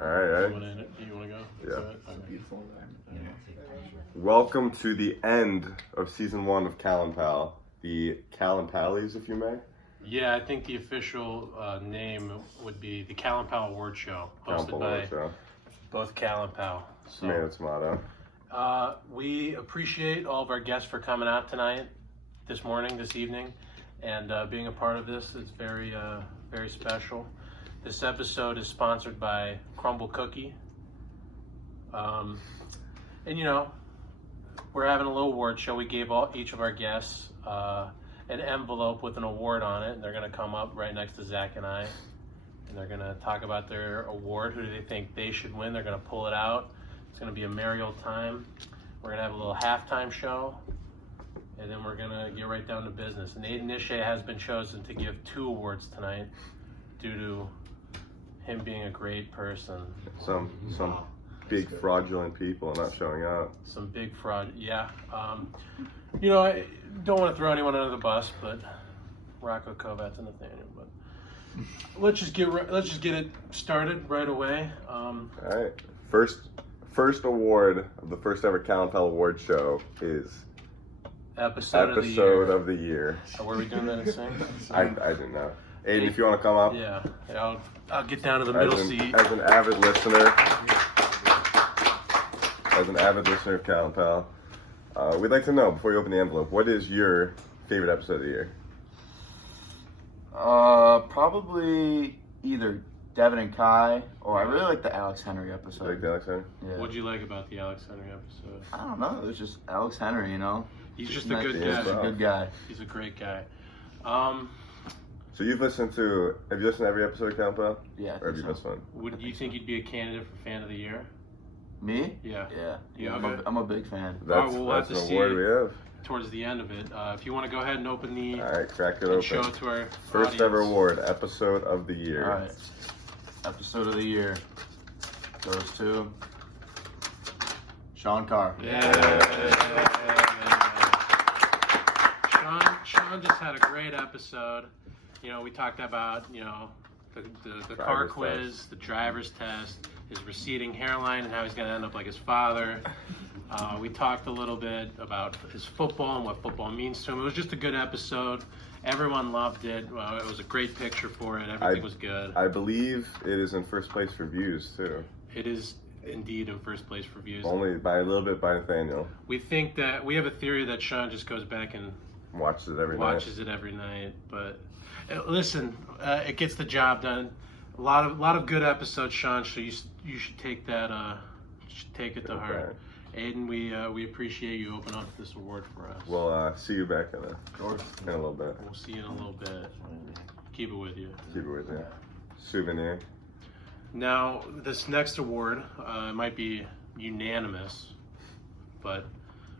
All right. You want to go? Yeah. Okay. Welcome to the end of season 1 of Cal and Pal, the Cal and Pallies, if you may. Yeah, I think the official name would be the Cal and Pal Award Show, hosted by both Cal and Pal. So, Tomato, tomato. We appreciate all of our guests for coming out tonight, this evening, and being a part of this is very, very special. This episode is sponsored by Crumble Cookie. And you know, we're having a little award show. We gave each of our guests an envelope with an award on it, and they're going to come up right next to Zach and I, and they're going to talk about their award. Who do they think they should win? They're going to pull it out. It's going to be a merry old time. We're going to have a little halftime show, and then we're going to get right down to business. And Aiden Nishay has been chosen to give 2 awards tonight due to him being a great person. Some big fraudulent people not showing up. Some big fraud, yeah. You know, I don't want to throw anyone under the bus, but Rocco Kovats and Nathaniel. But let's just get it started right away. All right. First award of the first ever Cal and Pal Award Show is episode of the year. Were we doing that in sync? I didn't know. Aiden, if you want to come up. Yeah, I'll get down to the middle seat. As an avid listener of Cal and Pal, we'd like to know, before you open the envelope, what is your favorite episode of the year? Probably either Devin and Kai, or I really like the Alex Henry episode. You like the Alex Henry? Yeah. What'd you like about the Alex Henry episode? I don't know. It was just Alex Henry, you know. He's just a good guy. He's a good guy. He's a great guy. So have you listened to every episode of Cal and Pal? Yeah. Or have you missed one? Would you think you'd be a candidate for Fan of the Year? Me? Yeah. Yeah. I'm a big fan. That's we'll have to an see award we have. Towards the end of it. If you want to go ahead and open the... All right, crack it and open. show it to our First audience. ever award, episode of the year. All right. Episode of the year goes to Sean Carr. Sean just had a great episode. You know, we talked about, you know, the car quiz, the driver's test, his receding hairline, and how he's going to end up like his father. We talked a little bit about his football and what football means to him. It was just a good episode. Everyone loved it. It was a great picture for it. Everything was good. I believe it is in first place for views, too. It is indeed in first place for views. Only by a little bit by Nathaniel. We think that, we have a theory that Sean just goes back and watches it every night. But listen, it gets the job done. A lot of good episodes, Sean. So you should take that. Take it to heart. Aiden, we appreciate you opening up this award for us. We'll see you back in a little bit. We'll see you in a little bit. Keep it with you. Souvenir. Now, this next award might be unanimous, but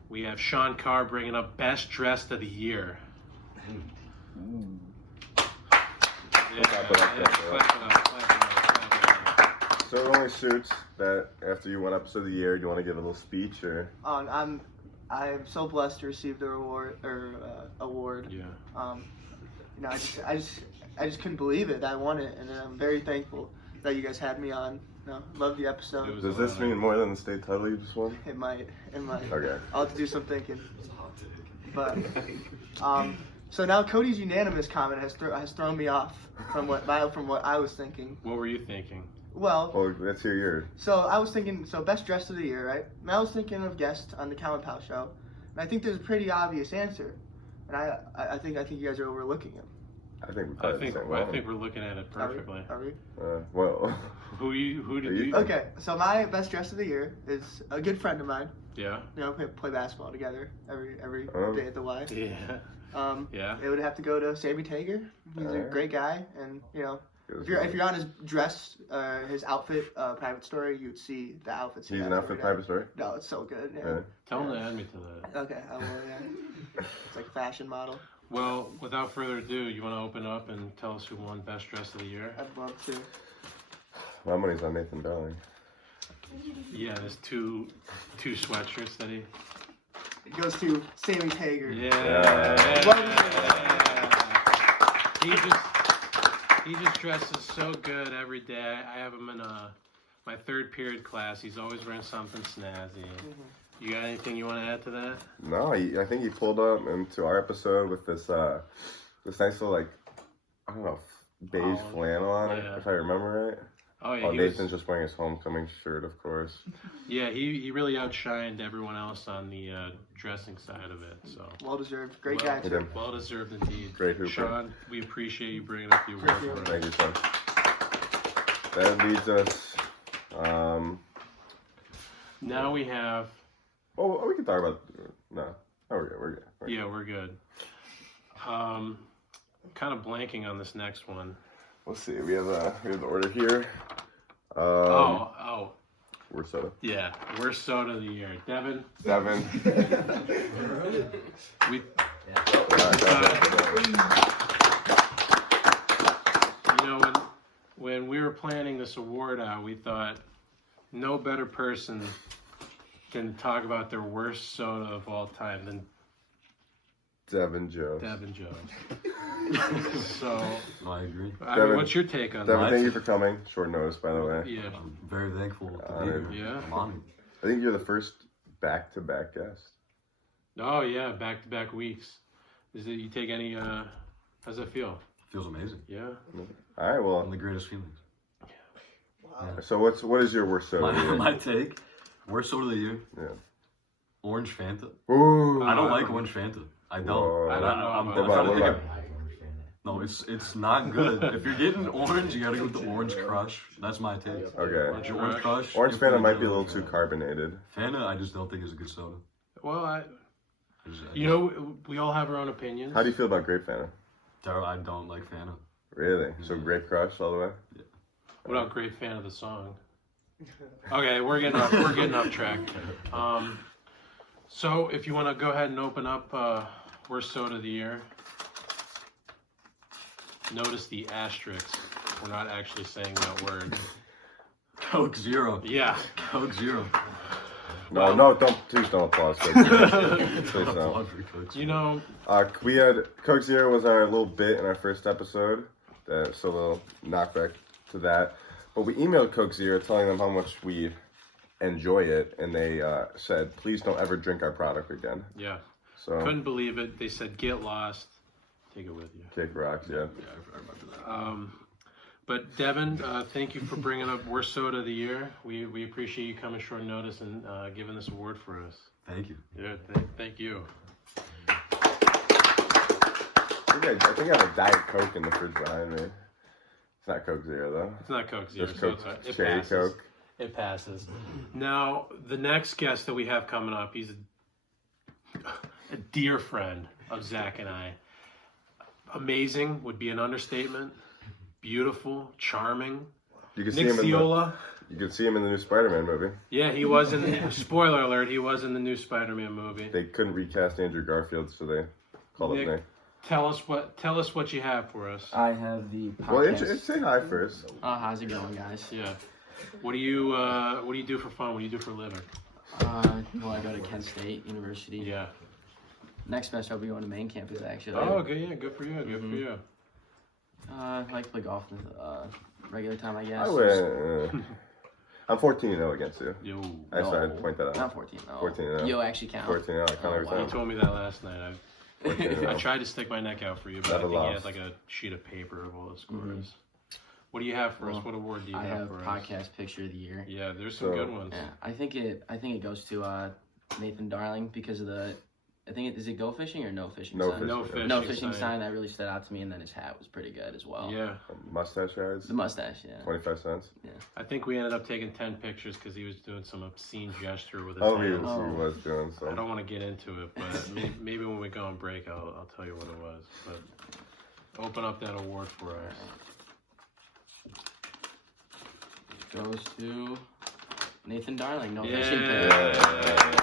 we have Sean Carr bringing up Best Dressed of the Year. So it only suits that after you won episode of the year, do you want to give a little speech or? I'm so blessed to receive the award. Yeah. You know, I just couldn't believe it. I won it, and I'm very thankful that you guys had me on. You know, love the episode. Does this mean more than the state title you just won? It might. Okay. I'll have to do some thinking. But so now Cody's unanimous comment has thrown me off from what I was thinking. What were you thinking? Well, let's hear yours. So I was thinking, Best Dressed of the Year, right? And I was thinking of guests on the Cal and Pal show, and I think there's a pretty obvious answer, and I think you guys are overlooking it. I think we're looking at it perfectly. Are we? Well. Who do you? Okay, so my Best Dressed of the Year is a good friend of mine. Yeah. You know, we play basketball together every day at the Y. Yeah. Yeah. It would have to go to Sammy Tager. He's a great guy, and you know. If you're on his dress, his outfit private story, you'd see the outfits. He's an outfit private story? No, it's so good. Yeah. Tell him to add me to that. Okay, I will, yeah. It's like a fashion model. Well, without further ado, you want to open up and tell us who won Best Dress of the Year? I'd love to. My money's on Nathan Dowling. Yeah, there's two sweatshirts that he... It goes to Sammy Tager. Yeah. He just dresses so good every day. I have him in my third period class. He's always wearing something snazzy. You got anything you want to add to that? No, I think he pulled up into our episode with this this nice little, like, I don't know, beige flannel on it, if I remember right. Oh, yeah. Oh, Nathan's just wearing his homecoming shirt, of course. Yeah, he really outshined everyone else on the dressing side of it. So well deserved. Great guy too. Well deserved indeed. Great hooper. Sean, we appreciate you bringing up the award for us. Thank you, son. That leads us. Now we have. Oh, we can talk about. No, we're good. We're good. Yeah, we're good. Kind of blanking on this next one. Let's see. We have the order here. Worst soda. Yeah, worst soda of the year. Devin. We. You know, when we were planning this award out, we thought no better person can talk about their worst soda of all time than Devin Joe. So, I agree. I mean, what's your take on Devin, that? thank you for coming. Short notice, by the way. Yeah. I'm very thankful to be Honored. here. Yeah. I'm honored. I think you're the first back-to-back guest. Oh yeah, back-to-back weeks. Is it? You take any? How's it feel? Feels amazing. Yeah. All right, well. And the greatest feelings. Wow. So what is your worst soda? My take. Worst soda of the year. Yeah. Orange Fanta. Ooh. I don't like orange Fanta. I don't. Whoa. I don't know I'm about trying to that. think of- No, it's not good. If you're getting orange, you gotta go with the Orange Crush. That's my take. Okay. Orange Crush. Orange you're Fanta might feeling be a little good. too carbonated. Fanta, I just don't think is a good soda. Well, I we all have our own opinions. How do you feel about grape Fanta? I don't like Fanta. Really? So grape crush all the way? What about great fan of the song? Okay, we're getting off track. So if you want to go ahead and open up worst soda of the year, notice the asterisks. We're not actually saying that word. Coke Zero. Yeah. Coke Zero. No, please don't applaud Coke Zero. Please don't. Applaud for Coke Zero. You know, We had Coke Zero was our little bit in our first episode, so a little knockback to that. But we emailed Coke Zero telling them how much we enjoy it, and they said, please don't ever drink our product again. yeah. So Couldn't believe it. They said, get lost. Take it with you. Kick rocks, yeah. Yeah, I remember that. But Devin, thank you for bringing up worst soda of the year. We appreciate you coming short notice and giving this award for us. Thank you. Yeah, thank you. I think I have a Diet Coke in the fridge behind me. It's not Coke Zero though. It's not Coke Zero. Just So Coke, it cherry passes. Coke. It passes. Now, the next guest that we have coming up, he's a dear friend of Zach and I. Amazing would be an understatement. Beautiful, charming. You can see Nick him in Ziola. you can see him in the new Spider-Man movie. Yeah, he was in the, spoiler alert, he was in the new Spider-Man movie. They couldn't recast Andrew Garfield, so they called up Nick, Nick. Tell us what you have for us. I have the Well, podcast. say hi first. How's it going, guys? Yeah. What do you do for fun? What do you do for a living? Well, I go to Kent State University. Yeah. Next semester, I'll be going to main campus, actually. Oh, good. Yeah, good for you. Good for you. I like to play golf in regular time, I guess. I win. I'm 14-0 against you. Yo. I started to point that out. Not 14, no. 14-0. Yo, actually count. 14-0. I count every wow. time. You told me that last night. I 14-0. tried to stick my neck out for you, but I Never think you lost. had like a sheet of paper of all the scores. What do you have for us? What award do you I have have for us? podcast picture of the year. Yeah, there's some So- good ones. Yeah, I think it goes to Nathan Darling because of the. I think is it go fishing or no fishing No sign? fishing. No fishing. No fishing sign that really stood out to me, and then his hat was pretty good as well. Yeah, Mustache rides. The mustache, yeah. 25 cents. I think we ended up taking 10 pictures because he was doing some obscene gesture with his Oh, he hands. was doing I so. don't want to get into it, but maybe when we go on break, I'll tell you what it was. But open up that award for us. Goes to Nathan Darling. No Yeah. fishing picture. Yeah.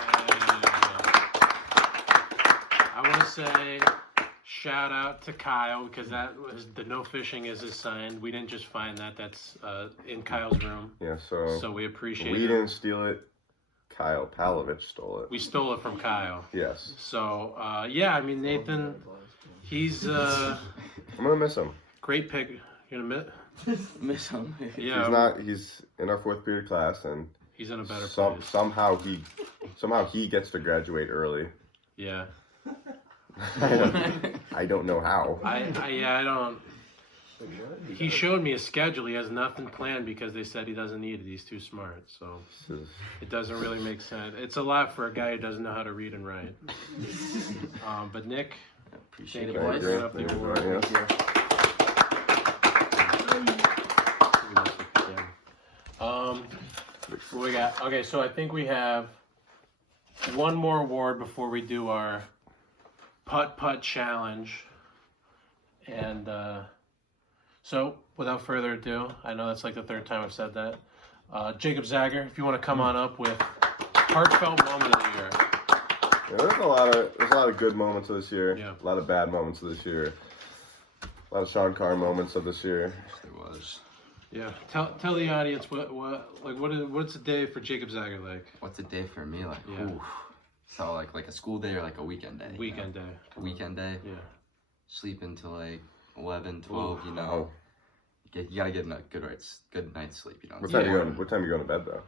I want to say shout out to Kyle because that was the no fishing is his sign. We didn't just find that. That's in Kyle's room. Yeah, so So we appreciate we it. didn't steal it. Kyle Palovich stole it. We stole it from Kyle. Yes. So yeah, I mean Nathan, he's I'm gonna miss him. great pick. You gonna Miss him. Yeah, He's in our 4th period class, and he's in a better place. somehow he gets to graduate early. Yeah. I don't know how. I don't. He showed me a schedule. He has nothing planned because they said he doesn't need it. He's too smart. So it doesn't really make sense. It's a lot for a guy who doesn't know how to read and write. But Nick, Appreciate thank it, you boys. for bringing up the award. What we got? Okay, so I think we have one more award before we do our putt challenge. And so, without further ado, I know that's like the 3rd time I've said that. Jacob Zager, if you want to come on up with heartfelt moment of the year. Yeah, there's a lot of good moments of this year. Yeah. A lot of bad moments of this year. A lot of Sean Carr moments of this year. There was. Yeah, tell the audience what's a day for Jacob Zager like? What's a day for me like? Yeah. Ooh. So like a school day or like a weekend day? Weekend day. A weekend day. Yeah. Sleep until like 11, 12. Ooh. You know. You gotta get a good night's sleep. You know. What time you going to bed though?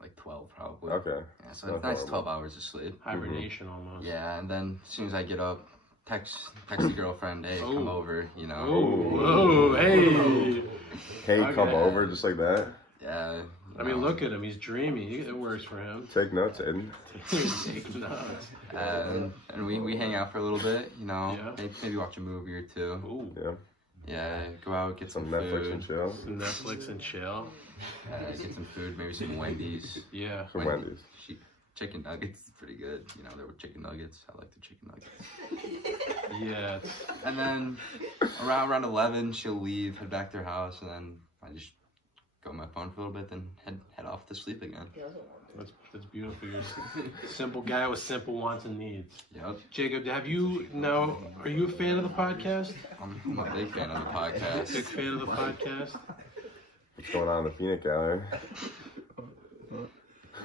Like 12 probably. Okay. Yeah, so it's nice 12 hours of sleep. Hibernation almost. Yeah, and then as soon as I get up, text the girlfriend, hey, come over, you know. Oh, hey. Hey, Okay. come over just like that. Yeah. I mean, look at him. He's dreamy. It works for him. Take notes, Aiden. Take notes. And we hang out for a little bit, you know. Yeah. Maybe watch a movie or two. Ooh. Yeah. Yeah, go out, get some Netflix food. and chill. Some Netflix and chill. Get some food, maybe some Wendy's. Yeah. From Wendy's. Chicken nuggets is pretty good. You know, there were chicken nuggets. I like the chicken nuggets. Yeah. And then around 11, she'll leave, head back to her house, and then I just go on my phone for a little bit, then head off to sleep again. That's beautiful. You're a simple guy with simple wants and needs. Yep. Jacob, are you a fan of the podcast? I'm a big fan of the podcast. Big fan of the podcast? What's going on in the peanut gallery?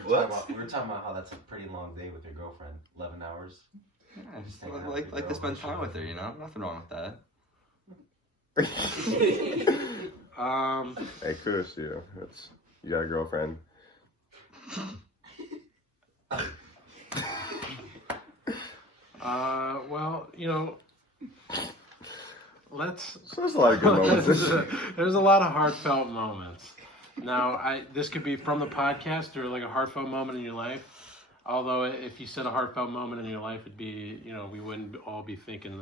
We were talking about how that's a pretty long day with your girlfriend. 11 hours. Yeah, I just like to spend time with her, you know? Nothing wrong with that. Hey, kudos to you. You got a girlfriend. Well, you know, So there's a lot of good moments. there's a lot of heartfelt moments. Now, this could be from the podcast or like a heartfelt moment in your life. Although, if you said a heartfelt moment in your life, it'd be, you know, we wouldn't all be thinking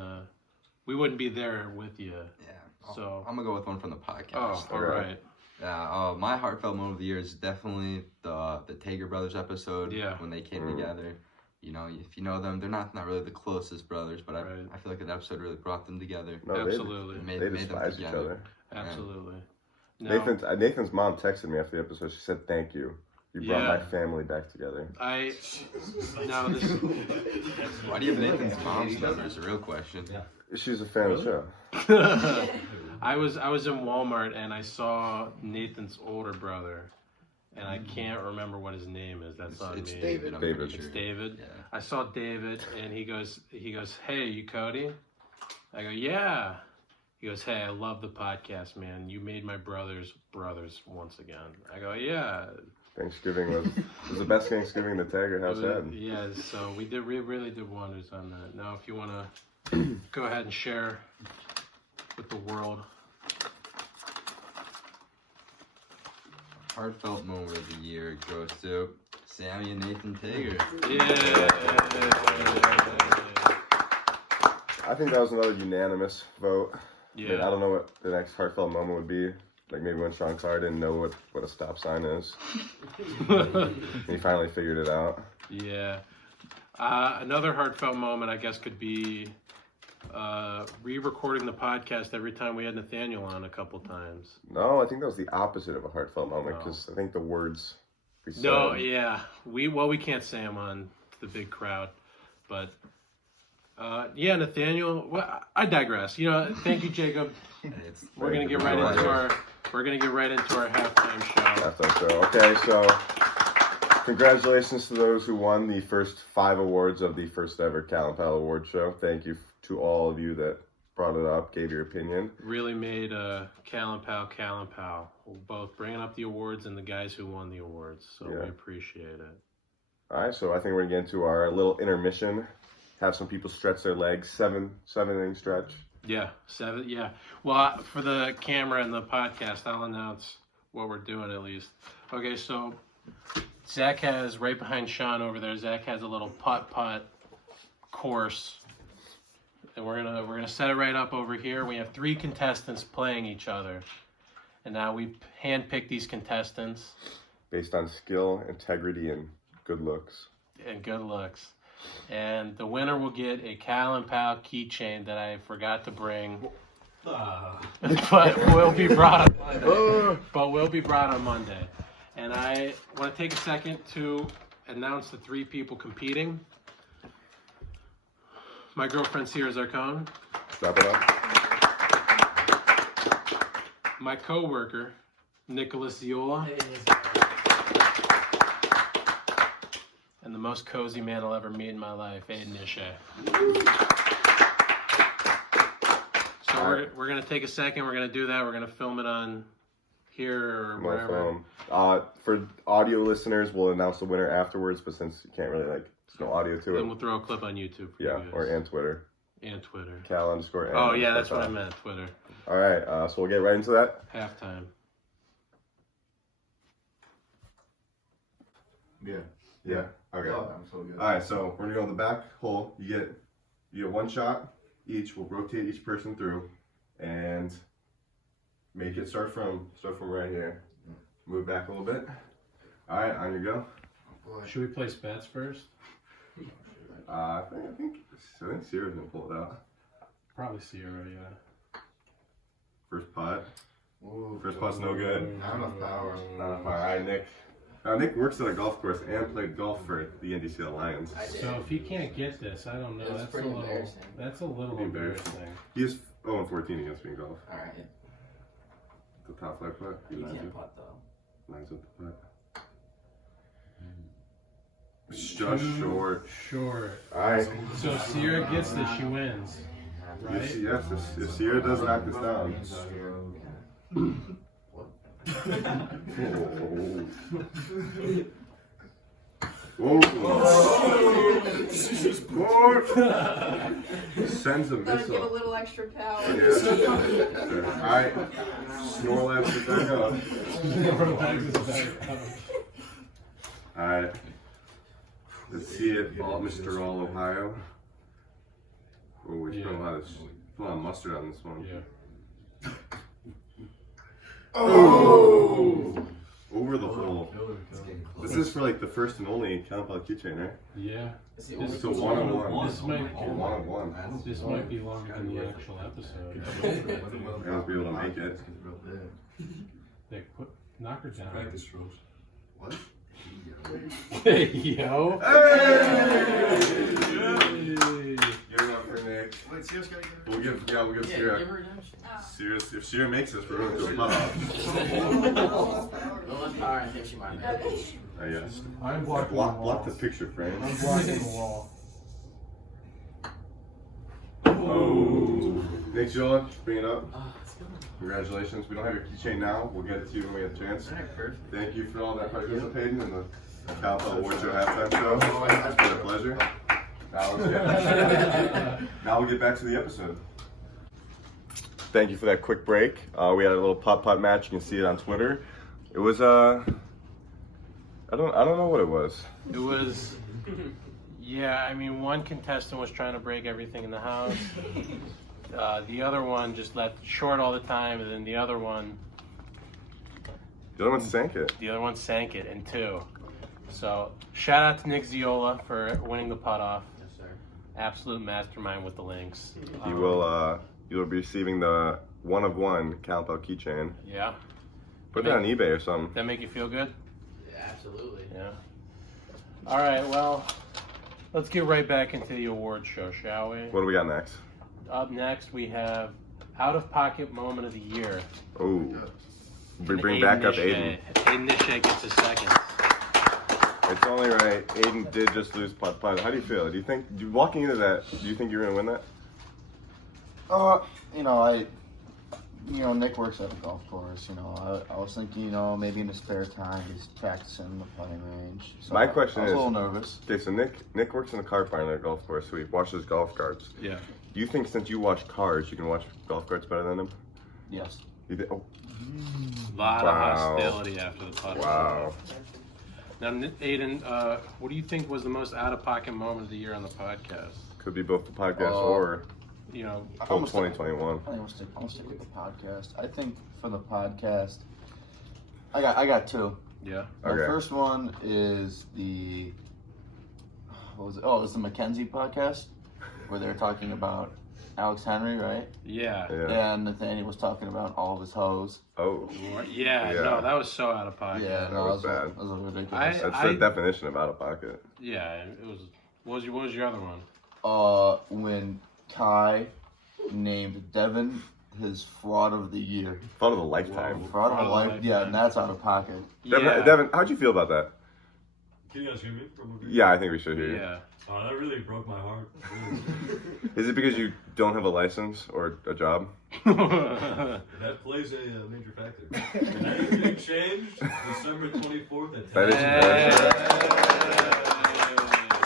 we wouldn't be there with you. Yeah. So I'm gonna go with one from the podcast. Oh, all right. Yeah, my heartfelt moment of the year is definitely the Tager brothers episode. Yeah. When they came together. You know, if you know them, they're not really the closest brothers, but Right. I feel like that episode really brought them together. No, Absolutely. Made They them despise each together. other. Absolutely. No, Nathan's mom texted me after the episode. She said, "Thank you. You brought Yeah. my family back together." this. Why do you have Nathan's mom's number is a real question. Yeah. She's a fan of the show. I was in Walmart and I saw Nathan's older brother, and I can't remember what his name is. That's on It's me. David. I'm David. pretty It's sure. David. Yeah. I saw David, and he goes, "Hey, you Cody?" I go, "Yeah." He goes, "Hey, I love the podcast, man. You made my brothers once again." I go, "Yeah." Thanksgiving was the best Thanksgiving the Tager house had. Yeah, so we really did wonders on that. Now, if you want to go ahead and share with the world. Heartfelt moment of the year goes to Sammy and Nathan Tager. Yeah. I think that was another unanimous vote. Yeah. I don't know what the next heartfelt moment would be. Like maybe when Sean Carr didn't know what a stop sign is. And he finally figured it out. Yeah. Another heartfelt moment, I guess, could be re-recording the podcast every time we had Nathaniel on a couple times. No, I think that was the opposite of a heartfelt moment because I think the words we said. No, yeah. We can't say them on the big crowd, but yeah, Nathaniel. Well, I digress. You know, thank you, Jacob. We're gonna get right into our halftime show. Halftime show. Okay, so congratulations to those who won the first 5 awards of the first ever Cal and Pal Award Show. Thank you to all of you that brought it up, gave your opinion. Really made Cal and Pal both bringing up the awards and the guys who won the awards. So we appreciate it. All right, so I think we're gonna get into our little intermission. Have some people stretch their legs. Seven inning stretch. Yeah, 7. Yeah. Well, for the camera and the podcast, I'll announce what we're doing at least. Okay, so Zach has right behind Sean over there. Zach has a little putt course, and we're gonna set it right up over here. We have 3 contestants playing each other, and now we handpicked these contestants based on skill, integrity, and good looks. And the winner will get a Cal and Pal keychain that I forgot to bring, but will be brought on Monday. And I want to take a second to announce the 3 people competing. My girlfriend, Sierra Zarcone. Wrap it up. My co-worker, Nicholas Ziola. And the most cozy man I'll ever meet in my life, Aiden Ishe. So we're going to take a second. We're going to do that. We're going to film it on here or wherever. For audio listeners, we'll announce the winner afterwards, but since you can't really, there's no audio to it. Then we'll throw a clip on YouTube for you guys. And Twitter. And Twitter. Cal_. Oh, yeah, that's what I meant, Twitter. All right, so we'll get right into that. Halftime. Yeah. Okay. Oh, I'm so good. All right, so we're gonna go in the back hole. You get 1 shot each. We'll rotate each person through, and make it start from right here. Move back a little bit. All right, on you go. Should we place bets first? I think Sierra's gonna pull it out. Probably Sierra, yeah. First putt. Ooh, First putt's no good. Not enough power. Not enough power. All right, Nick. Nick works at a golf course and played golf for the NDCL Lions. So if he can't get this, I don't know. That's a little embarrassing. He is 0-14 against me in golf. All right. The top 5 putt. You can't putt though. Lines with the putt. Just short. All right. So if Sierra gets this, she wins. Right? Yes, if Sierra does knock this down. Sends a Gotta missile. give a little extra power. Yeah. Alright. Snorlax is back up. Alright. Let's see it, Mr. All Ohio. Oh, we spent a lot of mustard on this one. Yeah. Oh! Over the hole. This is for the first and only Countdown keychain, right? Yeah. It's a 1-on-1. This might be longer than the actual episode. I'll be able to make it. They knock her down. What? Hey, yo. Hey! Give it up for Nick. Wait, Sierra's gotta get We'll give Sierra. Give her a dash. If Sierra makes this, we're going to do a putt-off. Don't let power. I think she might make it. Yes. I'm blocking Block the picture frame. I'm blocking the wall. Oh. Nick Jola, bring it up. Congratulations. We don't have your keychain now. We'll get it to you when we have a chance. Perfect. Thank you for all that participating in the Countdown Award Show halftime show. It's been a pleasure. Now we'll get back to the episode. Thank you for that quick break. We had a little putt match. You can see it on Twitter. It was I don't know what it was. It was, yeah. I mean, one contestant was trying to break everything in the house. The other one just left it short all the time, and then the other one sank it. The other one sank it in 2. So shout out to Nick Ziola for winning the putt off. Yes, sir. Absolute mastermind with the links. You will be receiving the 1-of-1 Countdown keychain. Yeah. Put that on eBay or something. That make you feel good? Yeah, absolutely. Yeah. All right. Well, let's get right back into the award show, shall we? What do we got next? Up next, we have Out of Pocket Moment of the Year. Oh. Bring back up Aiden. Aiden Ishe gets a second. It's only right. Aiden did just lose putt. How do you feel? Walking into that, do you think you're going to win that? Nick works at a golf course. I was thinking, maybe in his spare time he's practicing the putting range. So My question I was is, a little nervous. Okay, so Nick works in a cart barn at a golf course, so he watches golf carts. Yeah. Do you think since you watch cars, you can watch golf carts better than him? Yes. Oh, A lot Wow. of hostility after the podcast. wow. Now, Aiden, what do you think was the most out-of-pocket moment of the year on the podcast? Could be both the podcast or You know, full 2021. I think I'll stick with the podcast. I think for the podcast, I got two. yeah. The Okay. first one is what was it? Oh, it was the Mackenzie podcast where they were talking about Alex Henry, right? Yeah. Yeah. And Nathaniel was talking about all of his hoes. Oh, Yeah. Yeah. No, that was so out of pocket. Yeah, that no, was that bad. was ridiculous. that's the definition of out of pocket. Yeah. It was. What was your other one? When Kai named Devin his fraud of the year. Fun of a lifetime. Fraud of a life, yeah, and that's out of pocket. Devin, how'd you feel about that? Can you guys hear me? From over here? Yeah, I think we should hear you. Yeah. That really broke my heart. Is it because you don't have a license or a job? That plays a major factor. And everything changed December 24th at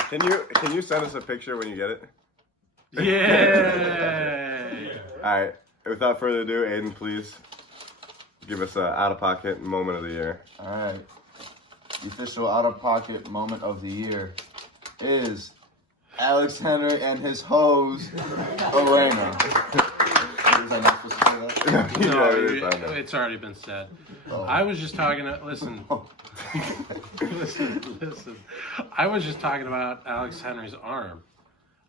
10. Can you send us a picture when you get it? Yeah. All right. Without further ado, Aiden, please give us an out-of-pocket moment of the year. All right. The official out-of-pocket moment of the year is Alex Henry and his hose, Elena. Was I not supposed to say that? No, Yeah, it is, I know. it's already been said. Oh. I was just talking to, listen. listen. I was just talking about Alex Henry's arm.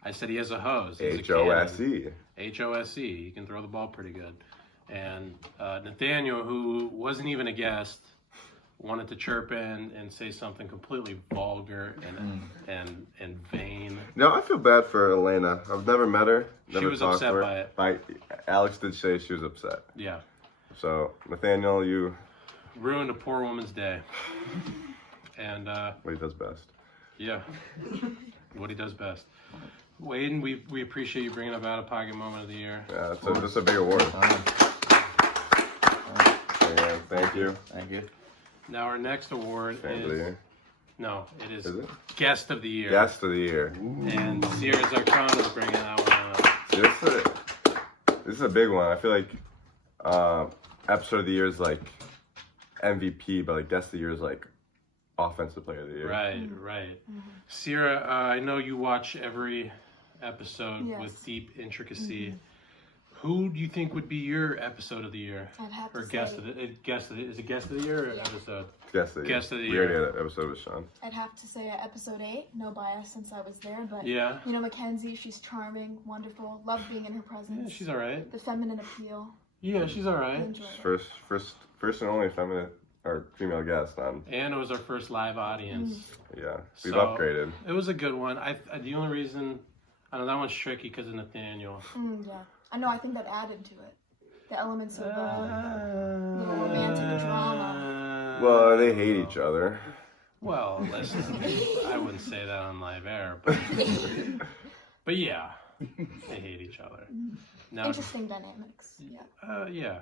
I said he has a hose. He's a HOSE. HOSE. He can throw the ball pretty good. And Nathaniel, who wasn't even a guest, wanted to chirp in and say something completely vulgar and vain. No, I feel bad for Elena. I've never met her. Never She was talked upset to her. by it. Alex did say she was upset. Yeah. So, Nathaniel, you... Ruined a poor woman's day. And, what he does best. yeah. What he does best. Waden, we appreciate you bringing up Out of Pocket Moment of the Year. Yeah, that's a big award. Yeah, thank you. Thank you. Now our next award Fans of the is year. no, it is Is it? Guest of the Year. Guest of the year. And Sierra Zarcon is bringing that one up. This is a big one. I feel like episode of the year is like MVP, but like guest of the year is like offensive player of the year. Right. Sierra, I know you watch every episode Yes. with deep intricacy. Who do you think would be your episode of the year? I'd have Or to guest say, of the is it guest of the year or Yeah. episode? Guest of the year. Guest of the We already year. had an episode with Sean. I'd have to say episode 8. No bias since I was there, but Yeah. you know Mackenzie, she's charming, wonderful. Love being in her presence. Yeah, she's alright. The feminine appeal. Yeah, she's I alright. enjoy it. First and only feminine or female guest on. And it was our first live audience. Yeah, we've So- upgraded. It was a good one. The only reason I know that one's tricky because of Nathaniel. Yeah. I know. I think that added to it. The elements of little romantic drama. Well, they hate each other. Well, listen, I wouldn't say that on live air, but yeah, they hate each other. Now, Interesting dynamics. Yeah. yeah.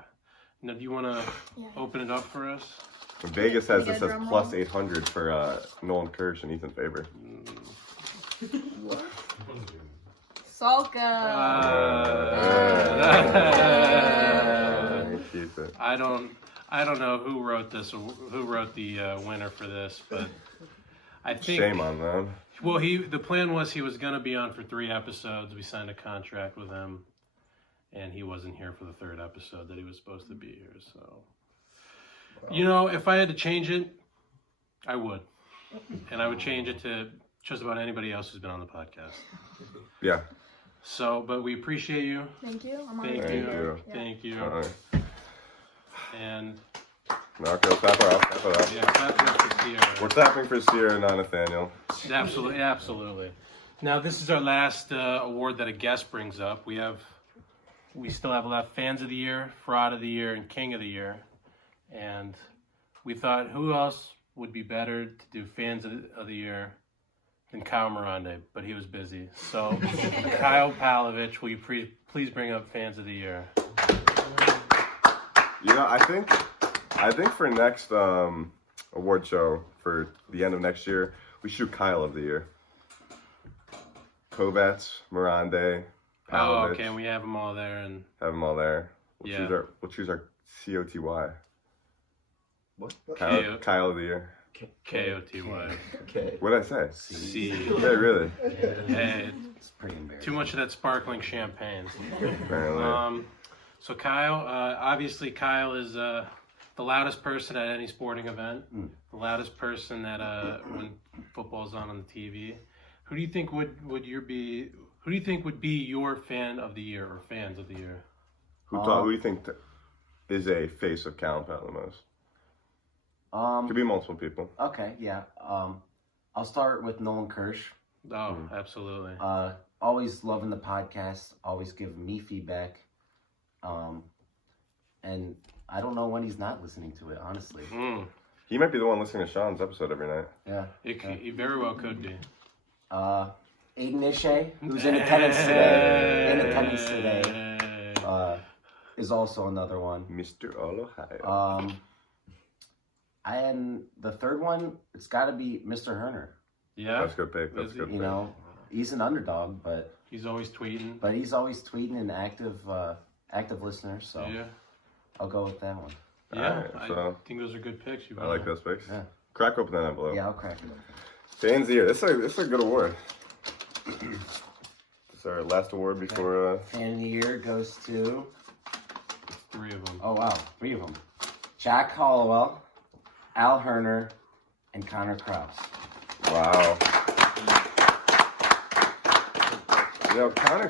Now, do you want to Yeah. open it up for us? Vegas has We this got a as drum plus roll? 800 for Nolan Kirsch in Ethan Faber. Salka. Keep it. I don't know who wrote this, who wrote the winner for this, but I think. Shame on them. Well, the plan was he was going to be on for 3 episodes. We signed a contract with him, and he wasn't here for the 3rd episode that he was supposed to be here. So, you know, if I had to change it, I would, and I would change it to just about anybody else who's been on the podcast. Yeah. So, but we appreciate you. Thank you. I'm Thank honored. you. Yeah. Thank you. Alright. And No, okay, let's wrap it up. Wrap it up. yeah, clap it up for Sierra. What's happening for Sierra and not Nathaniel? Absolutely, absolutely. Now this is our last award that a guest brings up. We still have left Fans of the Year, Fraud of the Year, and King of the Year. And we thought, who else would be better to do Fans of the Year and Kyle Miranda, but he was busy. So, Kyle Palovich, will you please bring up Fans of the Year? You know, I think for next award show for the end of next year, we should do Kyle of the Year. Kovacs, Miranda, Oh, Palovich. okay, and we have them all there, and Have them all there. Yeah. We'll choose our COTY. What? Kyle of the Year. KOTY. Okay. What did I say? C. Yeah, really. Hey, It's pretty embarrassing. too much of that sparkling champagne. Apparently. So Kyle, obviously Kyle is the loudest person at any sporting event. The loudest person at when football's on the TV. Who do you think would be your fan of the year or fans of the year? Who do you think is a face of Cal the most? Could be multiple people. Okay, yeah. I'll start with Nolan Kirsch. Oh, absolutely. Always loving the podcast. Always giving me feedback. And I don't know when he's not listening to it, honestly. He might be the one listening to Sean's episode every night. Yeah. He very well could be. Aiden Ishay, who's in attendance today, is also another one. Mr. All Ohio. And the third one, it's got to be Mr. Herner. Yeah. That's a good pick. That's a good You pick. know, he's an underdog, but He's always tweeting. he's always tweeting and active listener. So Yeah. I'll go with that one. Yeah. Alright, so I think those are good picks. I like those picks. Yeah. Crack open that envelope. Yeah, I'll crack it open. Fans here. This is a good award. This is our last award before. Fan of the year goes to. 3 of them. Oh wow, 3 of them: Jack Hollowell, Al Herner, and Connor Krause. Wow. You know, Connor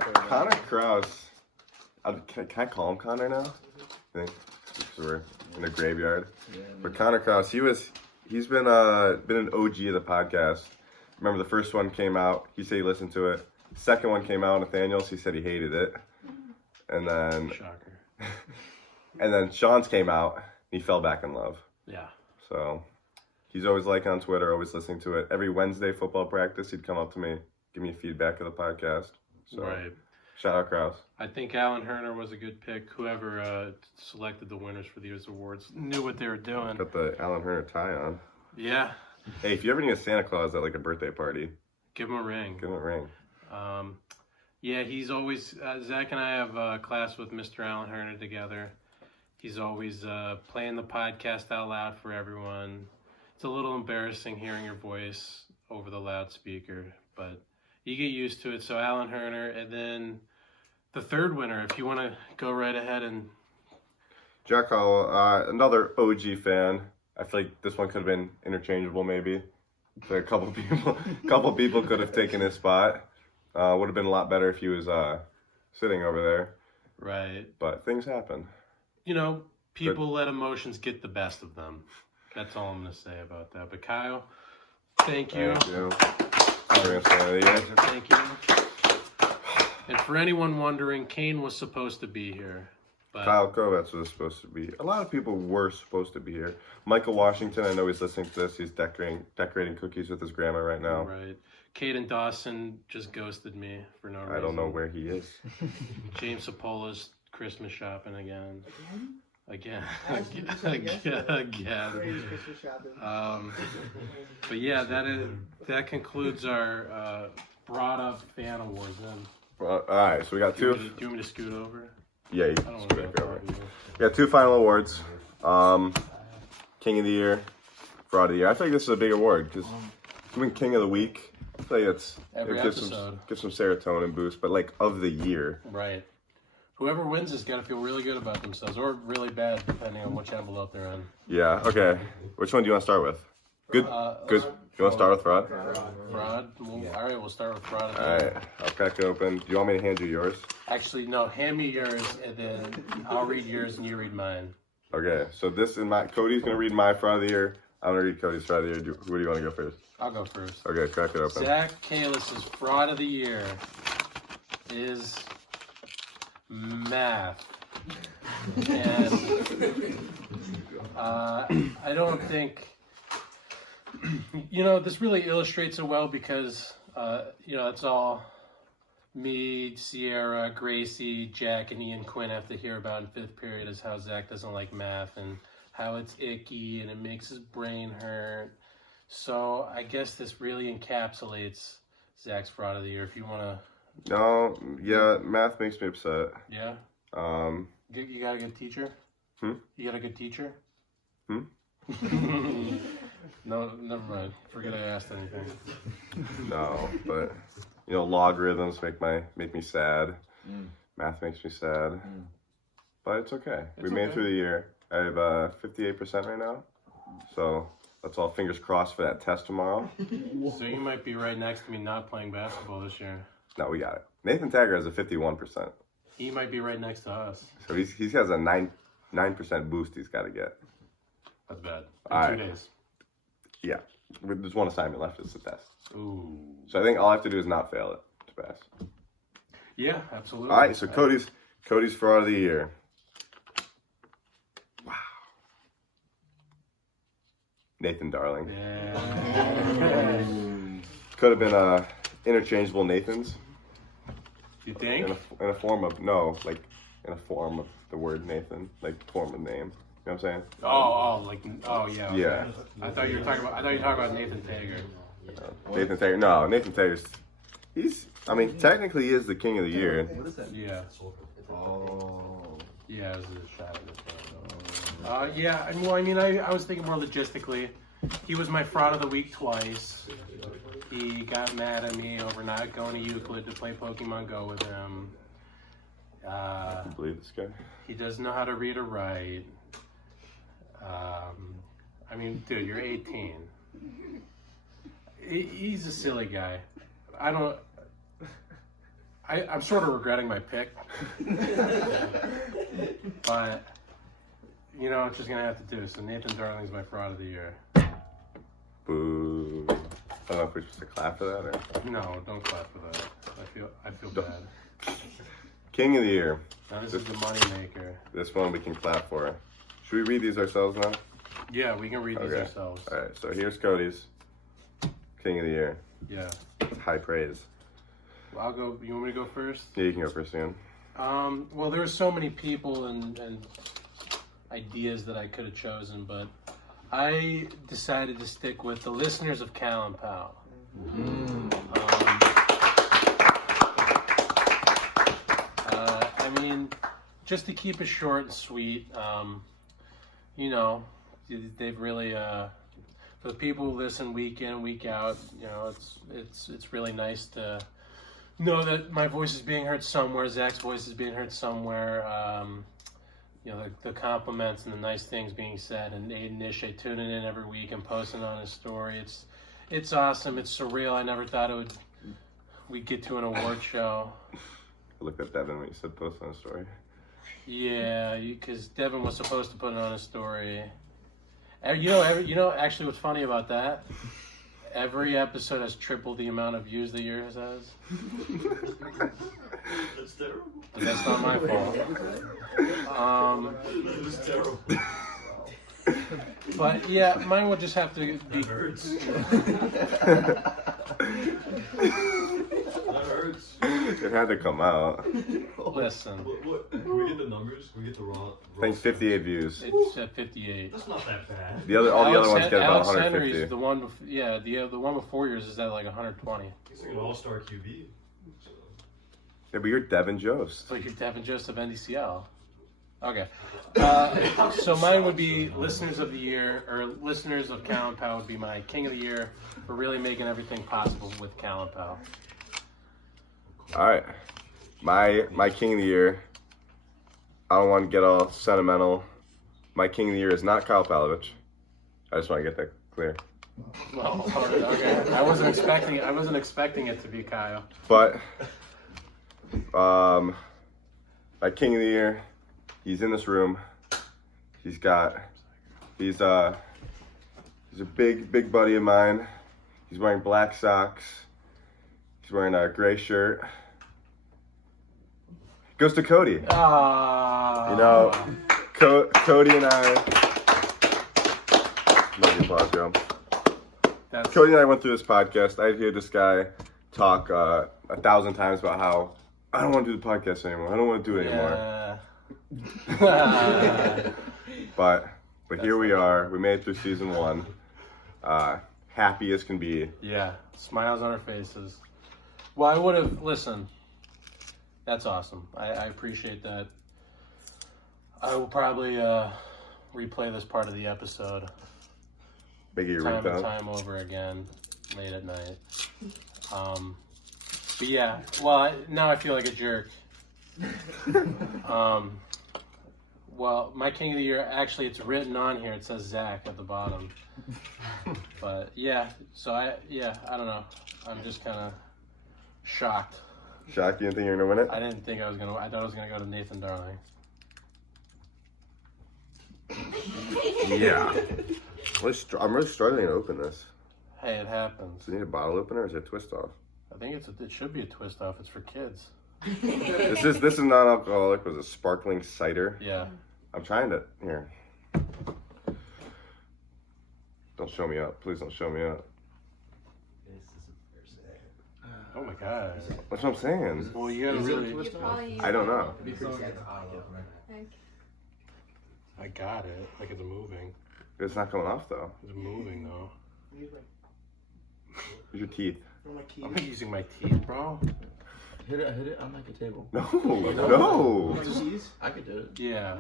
Krause. Can I call him Connor now? I think because we're in a graveyard. But Connor Krause, he's been an OG of the podcast. Remember the first one came out, he said he listened to it. Second one came out, Nathaniel's, he said he hated it. And then Shocker. and then Sean's came out, he fell back in love. Yeah. So he's always liking on Twitter, always listening to it. Every Wednesday football practice, he'd come up to me, give me feedback of the podcast. So Right. shout out Krause. I think Alan Herner was a good pick. Whoever selected the winners for these awards knew what they were doing. Got the Alan Herner tie on. Yeah. Hey, if you ever need a Santa Claus at like a birthday party, Give him a ring. give him a ring. Yeah, he's always Zach and I have a class with Mr. Alan Herner together. He's always playing the podcast out loud for everyone. It's a little embarrassing hearing your voice over the loudspeaker, but you get used to it. So Alan Herner, and then the third winner, if you want to go right ahead and Jack Hall, another OG fan. I feel like this one could have been interchangeable, maybe. So a couple people could have taken his spot. Would have been a lot better if he was sitting over there. right. But things happen. You know, people let emotions get the best of them. That's all I'm going to say about that. But Kyle, thank you. Thank you. Thank you. And for anyone wondering, Kane was supposed to be here. But Kyle Kovacs was supposed to be. A lot of people were supposed to be here. Michael Washington, I know he's listening to this. He's decorating cookies with his grandma right now. Right. Caden Dawson just ghosted me for no reason. I don't know where he is. James Sapola's Christmas shopping again. Again. Greatest Christmas shopping. But yeah, that concludes our brought up fan awards. Then. All right, so we got Do you two. want me to scoot over? Yeah, you I don't want to go scoot over. top of you. We got two final awards. King of the Year, Fraud of the Year. I feel like this is a big award because doing King of the Week, I feel like Every it gives episode. some serotonin boost, but like of the year. Right. Whoever wins has got to feel really good about themselves, or really bad, depending on which envelope they're in. Yeah. Okay. Which one do you want to start with? Good. Good. You want to start with Fraud? Fraud? Well, all right, we'll start with fraud. All right. I'll crack it open. Do you want me to hand you yours? Actually, no. Hand me yours, and then I'll read yours, and you read mine. Okay. So this is Cody's gonna read my Fraud of the Year. I'm gonna read Cody's Fraud of the Year. Who do you want to go first? I'll go first. Okay. Crack it open. Zach Kalis's Fraud of the Year is math. And I don't think This really illustrates it well because, it's all me, Sierra, Gracie, Jack, and Ian Quinn have to hear about in 5th period is how Zach doesn't like math and how it's icky and it makes his brain hurt. So I guess this really encapsulates Zach's fraud of the year. If you want to... No, yeah, math makes me upset. Yeah? You got a good teacher? You got a good teacher? No, never mind. Forget I asked anything. No, but logarithms make me sad. Math makes me sad. But it's okay. We made it through the year. I have 58% right now. So let's all fingers crossed for that test tomorrow. So you might be right next to me not playing basketball this year. No, we got it. Nathan Tagger has a 51%. He might be right next to us. So he has a 9% boost he's got to get. That's bad. All 2 right. days. Yeah. There's one assignment left. It's the test. Ooh. So I think all I have to do is not fail it to pass. Yeah, absolutely. All right. So Cody's fraud of the year. Wow. Nathan Darling. Yeah. Could have been interchangeable Nathans. You think? In a form of no, like in a form of the word Nathan, like form of name. You know what I'm saying? Yeah. Yeah. I thought you were talking about Nathan Tager. Nathan Tager. No, Nathan Tager's. Technically he is the king of the year. What is that? Yeah. Oh. Yeah, this is a shot at it. I was thinking more logistically. He was my fraud of the week twice. He got mad at me over not going to Euclid to play Pokemon Go with him. I can believe this guy. He doesn't know how to read or write. Dude, you're 18. He's a silly guy. I'm sort of regretting my pick. But, I'm just going to have to do. So Nathan Darling's my fraud of the year. Boo. I don't know if we're supposed to clap for that or... No, don't clap for that. I feel bad. King of the year. Now this is the money maker. This one we can clap for. Should we read these ourselves now? Yeah, we can read these ourselves. All right, so here's Cody's King of the Year. Yeah. High praise. Well, I'll go. You want me to go first? Yeah, you can go first, Ian. Well, there's so many people and ideas that I could have chosen, but I decided to stick with the listeners of Cal and Powell. Just to keep it short and sweet, they've really, for the people who listen week in, week out, it's really nice to know that my voice is being heard somewhere, Zach's voice is being heard somewhere, the compliments and the nice things being said, and Aiden Nishay tuning in every week and posting on his story. It's awesome. It's surreal. I never thought we'd get to an award show. I looked at Devin when you said post on a story. Yeah, because Devin was supposed to put it on his story. Actually, what's funny about that? Every episode has triple the amount of views that yours has. That's terrible. But that's not my fault. That's terrible. But yeah, mine would just have to be. That hurts. That hurts. It had to come out. Listen, What? Can we get the numbers? Can we get the raw? I think 58 views. it's at 58. That's not that bad. All the other ones get about Alex 150. Henry's the one. The one before yours is at like 120. He's like an all-star QB. So. Yeah, but you're Devin Jost. So you're Devin Joseph NDCL. Okay. So mine would be listeners of the year, or listeners of Cal and Powell would be my king of the year for really making everything possible with Cal and Powell. All right. My king of the year, I don't want to get all sentimental. My king of the year is not Kyle Palovich. I just want to get that clear. Well, okay. I wasn't expecting it to be Kyle. But my king of the year, he's in this room. He's a big buddy of mine. He's wearing black socks. He's wearing a gray shirt. Goes to Cody. Cody and I. Love the applause, Joe. Cody and I went through this podcast. I hear this guy talk 1,000 times about how I don't want to do the podcast anymore. I don't want to do it anymore. But here we are. We made it through season 1. Happy as can be. Yeah, smiles on our faces. Well, I would have, listen, that's awesome. I appreciate that. I will probably replay this part of the episode Make it your time and ringtone. time over again, late at night. But yeah, well, now I feel like a jerk. Well, my King of the Year, actually, it's written on here. It says Zach at the bottom. But yeah, so I don't know. I'm just kind of shocked. Shocked you didn't think you were going to win it? I didn't think I was gonna. I thought I was gonna go to Nathan Darling. Yeah. I'm really struggling to open this. Hey, it happens. Does it need a bottle opener or is it a twist off? I think it should be a twist off. It's for kids. This is non-alcoholic. It was a sparkling cider. Yeah. I'm trying to here. Don't show me up. Please don't show me up. Oh my god. That's what I'm saying. Well, you gotta really. I don't know. I got it. Like it's moving. It's not coming off though. It's moving though. Use your teeth. I'm not using my teeth, bro. Hit it on like a table. No, no. I could do it. Yeah.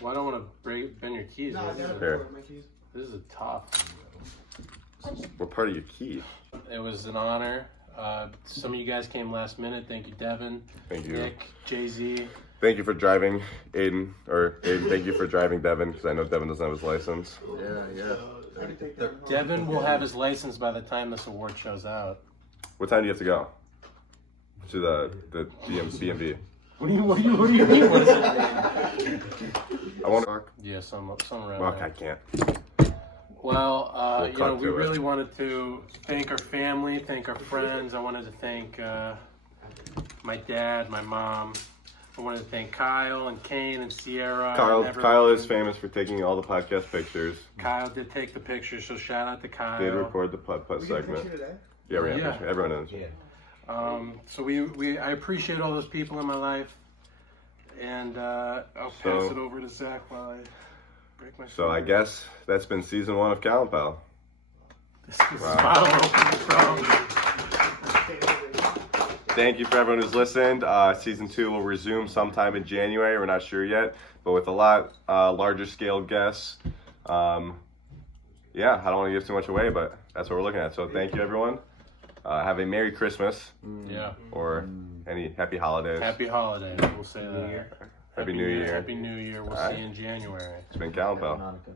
Well, I don't want to bend your keys. Here. This is a tough. What part of your key? It was an honor. Some of you guys came last minute. Thank you, Devin. Thank you. Nick, Jay-Z. Thank you for driving, Aiden. Or Aiden, thank you for driving Devin, because I know Devin doesn't have his license. Yeah. Devin will have his license by the time this award shows out. What time do you have to go? To the BMV. What do you mean? What is it? I want to talk. Yeah, some around Well, there. I can't. Well, We'll you know, cut we to it. really wanted to thank our family, thank our friends. I wanted to thank my dad, my mom. I wanted to thank Kyle and Kane and Sierra. and everyone. Kyle is famous for taking all the podcast pictures. Kyle did take the pictures, so shout out to Kyle. Did record the putt-putt segment. Yeah, we have Yeah. picture. Everyone knows. So I appreciate all those people in my life, and I'll pass it over to Zach while I break my. So I guess that's been season 1 of Cal and Pal. This is bottle opening from. Thank you for everyone who's listened. Season 2 will resume sometime in January. We're not sure yet, but with a lot larger scale guests. Yeah, I don't want to give too much away, but that's what we're looking at. So thank you, everyone. Have a Merry Christmas. Yeah. Or any Happy Holidays. Happy holidays. We'll say that. Happy New Year. Happy New Year. We'll see you in January. It's been Cal and Pal. Hanukkah.